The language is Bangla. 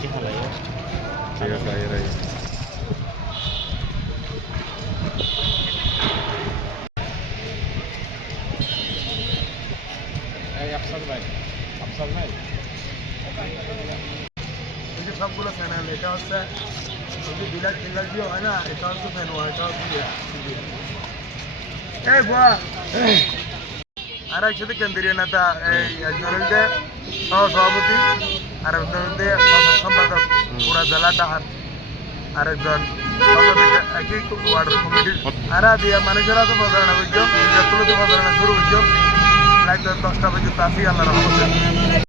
কি হালাই ঠিক আছে আগে রাই এই আফসাল ভাই এই যে সবগুলো চ্যানেল এটা হচ্ছে বিলাস দিয়ে হয় না এটা হচ্ছে ফ্যান এটা হচ্ছে এই বাহ আর একসাথে কেন্দ্রীয় নেতা এই একজন হচ্ছে সভাপতি আর একজন হচ্ছে সম্পাদক পুরা জেলা তাহার আরেকজন একই ওয়ার্ড কমিটির আর দিয়ে মানুষেরা তো প্রচারণা করছো তুলো তো প্রচারণা শুরু করছো লাইক 10টা পর্যন্ত আসি আল্লাহ রহমতে